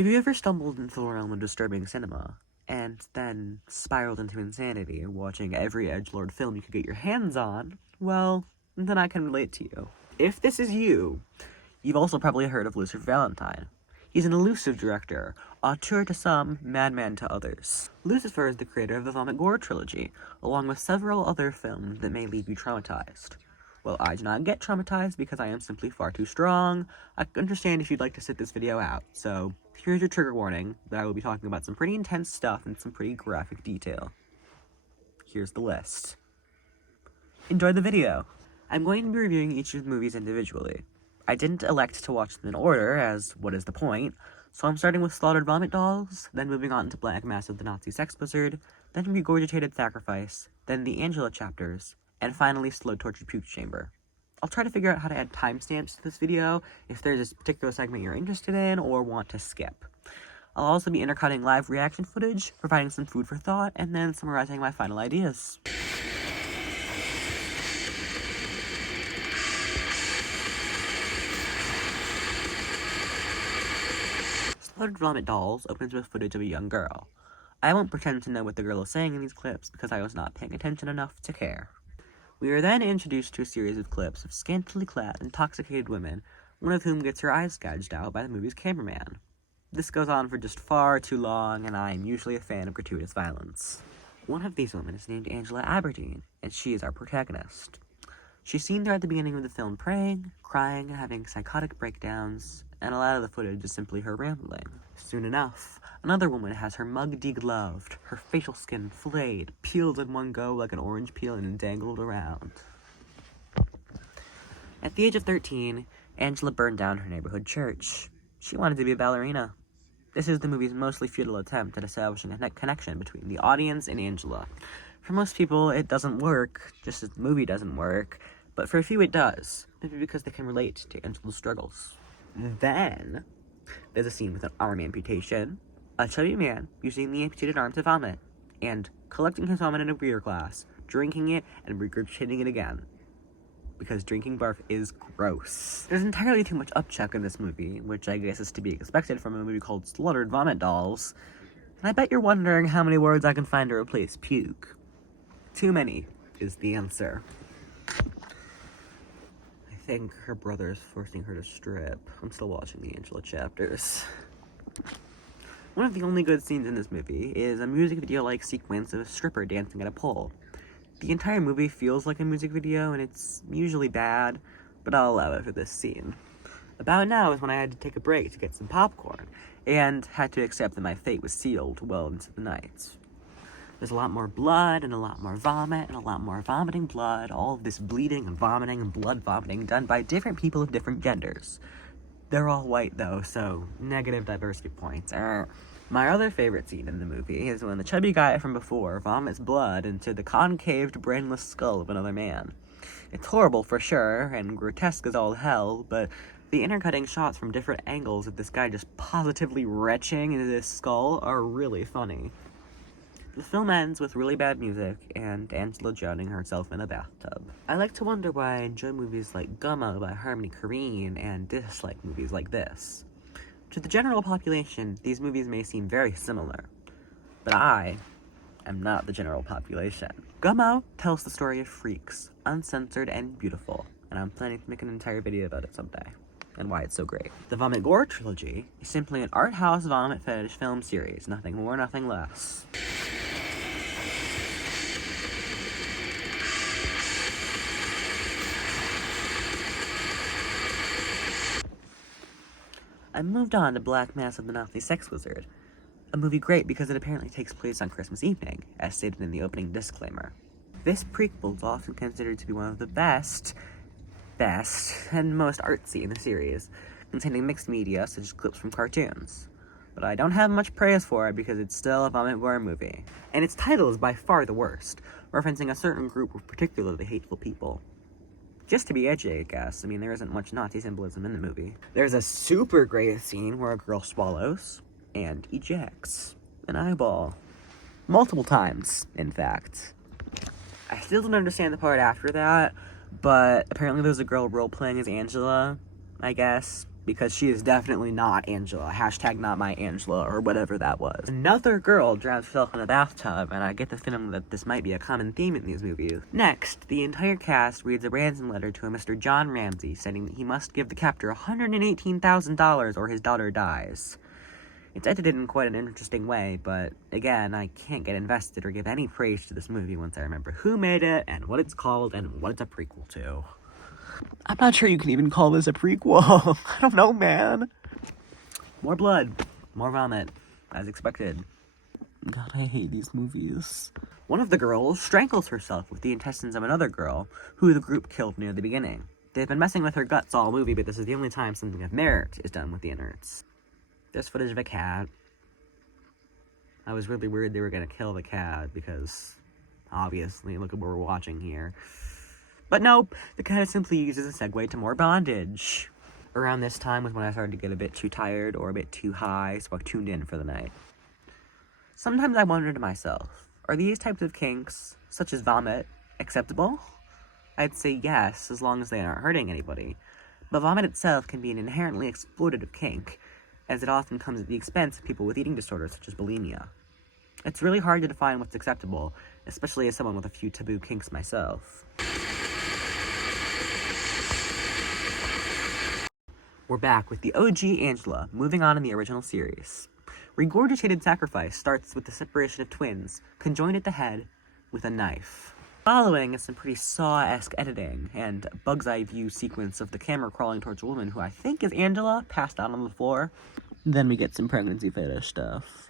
If you ever stumbled into the realm of disturbing cinema, and then spiraled into insanity watching every edgelord film you could get your hands on, well, then I can relate to you. If this is you, you've also probably heard of Lucifer Valentine. He's an elusive director, auteur to some, madman to others. Lucifer is the creator of the vomitgore trilogy, along with several other films that may leave you traumatized. Well, I do not get traumatized because I am simply far too strong. I understand if you'd like to sit this video out, so here's your trigger warning that I will be talking about some pretty intense stuff and some pretty graphic detail. Here's the list. Enjoy the video! I'm going to be reviewing each of the movies individually. I didn't elect to watch them in order, as what is the point? So I'm starting with Slaughtered Vomit Dolls, then moving on to Black Mass of the Nazi Sex Blizzard, then Regurgitated Sacrifice, then the Angela chapters, and finally Slow Tortured Puke Chamber. I'll try to figure out how to add timestamps to this video if there's a particular segment you're interested in or want to skip. I'll also be intercutting live reaction footage, providing some food for thought, and then summarizing my final ideas. Slaughtered Vomit Dolls opens with footage of a young girl. I won't pretend to know what the girl is saying in these clips because I was not paying attention enough to care. We are then introduced to a series of clips of scantily clad, intoxicated women, one of whom gets her eyes gouged out by the movie's cameraman. This goes on for just far too long, and I am usually a fan of gratuitous violence. One of these women is named Angela Aberdeen, and she is our protagonist. She's seen there at the beginning of the film praying, crying, and having psychotic breakdowns, and a lot of the footage is simply her rambling. Soon enough, another woman has her mug degloved, her facial skin flayed, peeled in one go like an orange peel and dangled around. At the age of 13, Angela burned down her neighborhood church. She wanted to be a ballerina. This is the movie's mostly futile attempt at establishing a connection between the audience and Angela. For most people, it doesn't work, just as the movie doesn't work, but for a few it does, maybe because they can relate to Angela's struggles. Then, there's a scene with an arm amputation, a chubby man using the amputated arm to vomit, and collecting his vomit in a beer glass, drinking it, and regurgitating it again. Because drinking barf is gross. There's entirely too much upchuck in this movie, which I guess is to be expected from a movie called Slaughtered Vomit Dolls, and I bet you're wondering how many words I can find to replace puke. Too many is the answer. I think her brother is forcing her to strip. I'm still watching the Angela chapters. One of the only good scenes in this movie is a music video-like sequence of a stripper dancing at a pole. The entire movie feels like a music video, and it's usually bad, but I'll allow it for this scene. About now is when I had to take a break to get some popcorn, and had to accept that my fate was sealed well into the night. There's a lot more blood, and a lot more vomit, and a lot more vomiting blood, all of this bleeding and vomiting and blood vomiting done by different people of different genders. They're all white, though, so negative diversity points. My other favorite scene in the movie is when the chubby guy from before vomits blood into the concaved, brainless skull of another man. It's horrible for sure, and grotesque as all hell, but the intercutting shots from different angles of this guy just positively retching into this skull are really funny. The film ends with really bad music and Angela drowning herself in a bathtub. I like to wonder why I enjoy movies like Gummo by Harmony Korine and dislike movies like this. To the general population, these movies may seem very similar, but I am not the general population. Gummo tells the story of freaks, uncensored and beautiful, and I'm planning to make an entire video about it someday, and why it's so great. The vomitgore trilogy is simply an art house vomit fetish film series, nothing more, nothing less. I moved on to Black Mass of the Nazi Sex Wizard, a movie great because it apparently takes place on Christmas evening, as stated in the opening disclaimer. This prequel is often considered to be one of the best, and most artsy in the series, containing mixed media such as clips from cartoons. But I don't have much praise for it because it's still a vomitgore movie, and its title is by far the worst, referencing a certain group of particularly hateful people. Just to be edgy, I guess. I mean, there isn't much Nazi symbolism in the movie. There's a super great scene where a girl swallows and ejects an eyeball. Multiple times, in fact. I still don't understand the part after that, but apparently there's a girl role-playing as Angela, I guess, because she is definitely not Angela. Hashtag not my Angela, or whatever that was. Another girl drowns herself in a bathtub, and I get the feeling that this might be a common theme in these movies. Next, the entire cast reads a ransom letter to a Mr. John Ramsey, stating that he must give the captor $118,000 or his daughter dies. It's edited in quite an interesting way, but again, I can't get invested or give any praise to this movie once I remember who made it, and what it's called, and what it's a prequel to. I'm not sure you can even call this a prequel. I don't know, man. More blood. More vomit. As expected. God, I hate these movies. One of the girls strangles herself with the intestines of another girl, who the group killed near the beginning. They've been messing with her guts all movie, but this is the only time something of merit is done with the innards. There's footage of a cat. I was really worried they were gonna kill the cat, because, obviously, look at what we're watching here. But nope, the cat is simply used as a segue to more bondage. Around this time was when I started to get a bit too tired or a bit too high, so I tuned in for the night. Sometimes I wonder to myself, are these types of kinks, such as vomit, acceptable? I'd say yes, as long as they aren't hurting anybody. But vomit itself can be an inherently exploitative kink, as it often comes at the expense of people with eating disorders such as bulimia. It's really hard to define what's acceptable, especially as someone with a few taboo kinks myself. We're back with the OG Angela, moving on in the original series. Regurgitated Sacrifice starts with the separation of twins, conjoined at the head with a knife. Following is some pretty Saw-esque editing, and a bug's eye view sequence of the camera crawling towards a woman who I think is Angela, passed out on the floor. Then we get some pregnancy fetish stuff.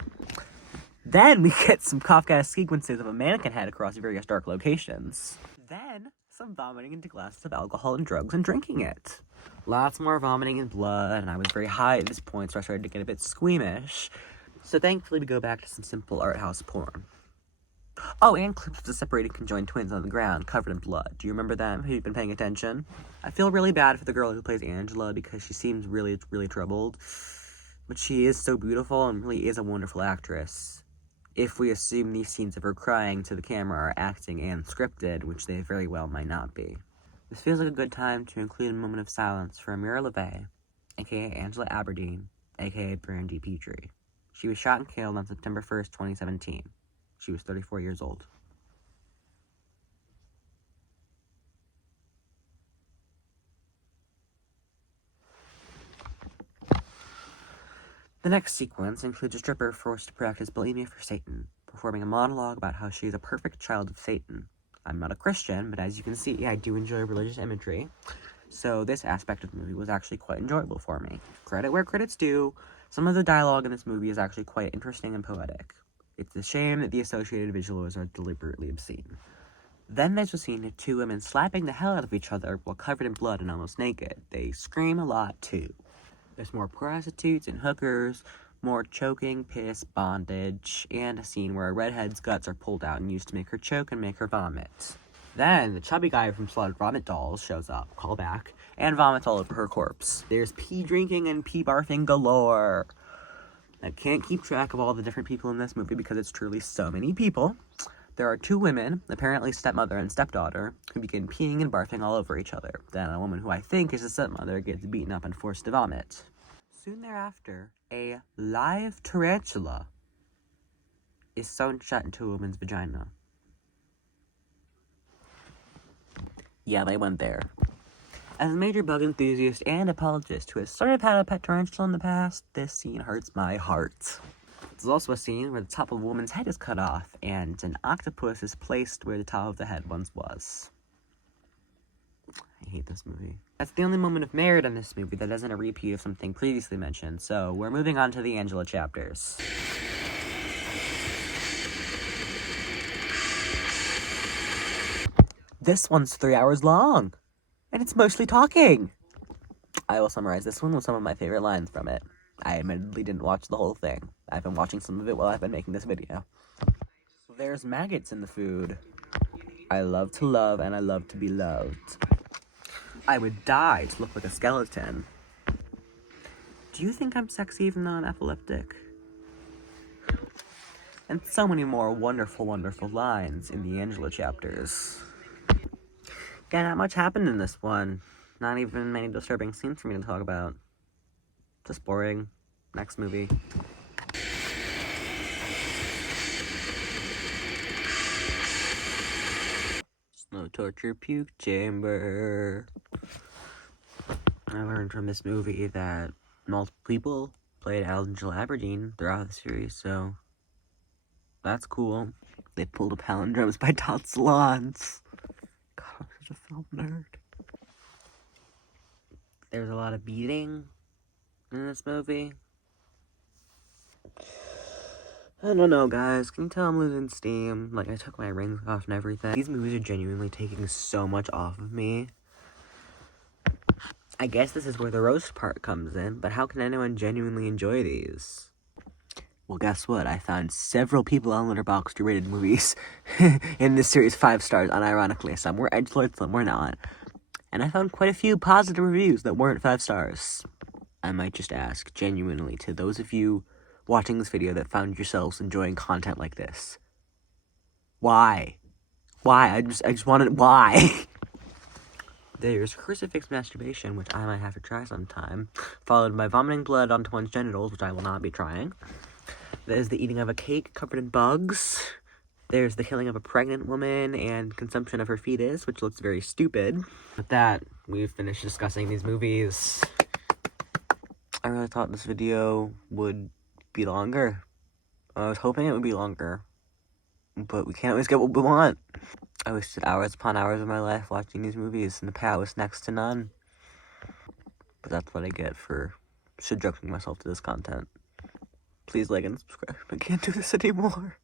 Then we get some Kafka-esque sequences of a mannequin head across various dark locations. Then, some vomiting into glasses of alcohol and drugs and drinking it. Lots more vomiting and blood, and I was very high at this point, so I started to get a bit squeamish. So thankfully we go back to some simple art house porn. Oh, and clips of the separated conjoined twins on the ground, covered in blood. Do you remember them? Have you been paying attention? I feel really bad for the girl who plays Angela, because she seems really, really troubled. But she is so beautiful and really is a wonderful actress. If we assume these scenes of her crying to the camera are acting and scripted, which they very well might not be. This feels like a good time to include a moment of silence for Amira LaVey, aka Angela Aberdeen, aka Brandy Petrie. She was shot and killed on September 1st, 2017. She was 34 years old. The next sequence includes a stripper forced to practice bulimia for Satan, performing a monologue about how she is a perfect child of Satan. I'm not a Christian, but as you can see, I do enjoy religious imagery, so this aspect of the movie was actually quite enjoyable for me. Credit where credit's due, some of the dialogue in this movie is actually quite interesting and poetic. It's a shame that the associated visuals are deliberately obscene. Then there's a scene of two women slapping the hell out of each other while covered in blood and almost naked. They scream a lot, too. There's more prostitutes and hookers, more choking, piss, bondage, and a scene where a redhead's guts are pulled out and used to make her choke and make her vomit. Then, the chubby guy from Slaughtered Vomit Dolls shows up, call back, and vomits all over her corpse. There's pee drinking and pee barfing galore. I can't keep track of all the different people in this movie because it's truly so many people. There are two women, apparently stepmother and stepdaughter, who begin peeing and barfing all over each other. Then a woman who I think is a stepmother gets beaten up and forced to vomit. Soon thereafter, a live tarantula is sewn shut into a woman's vagina. Yeah, they went there. As a major bug enthusiast and apologist who has sort of had a pet tarantula in the past, this scene hurts my heart. There's also a scene where the top of a woman's head is cut off, and an octopus is placed where the top of the head once was. I hate this movie. That's the only moment of merit in this movie that isn't a repeat of something previously mentioned, so we're moving on to the Angela chapters. This one's 3 hours long, and it's mostly talking. I will summarize this one with some of my favorite lines from it. I admittedly didn't watch the whole thing. I've been watching some of it while I've been making this video. There's maggots in the food. I love to love and I love to be loved. I would die to look like a skeleton. Do you think I'm sexy even though I'm epileptic? And so many more wonderful, wonderful lines in the Angela chapters. Yeah, not much happened in this one. Not even many disturbing scenes for me to talk about. Just boring. Next movie. Slow torture puke chamber. I learned from this movie that multiple people played Angela Aberdeen throughout the series, so that's cool. They pulled a palindromes by Todd Salons. God, I'm such a film nerd. There's a lot of beating in this movie. I don't know, guys. Can you tell I'm losing steam? Like, I took my rings off and everything. These movies are genuinely taking so much off of me. I guess this is where the roast part comes in, but how can anyone genuinely enjoy these? Well, guess what? I found several people on Letterboxd who rated movies in this series 5 stars, unironically. Some were edgelords, some were not. And I found quite a few positive reviews that weren't 5 stars. I might just ask, genuinely, to those of you watching this video that found yourselves enjoying content like this. Why? Why? I just wanted... Why? There's crucifix masturbation, which I might have to try sometime, followed by vomiting blood onto one's genitals, which I will not be trying. There's the eating of a cake covered in bugs. There's the killing of a pregnant woman and consumption of her fetus, which looks very stupid. With that, we've finished discussing these movies. I really thought this video would be longer. I was hoping it would be longer, but we can't always get what we want. I wasted hours upon hours of my life watching these movies, and the payout was next to none. But that's what I get for subjecting myself to this content. Please like and subscribe. I can't do this anymore.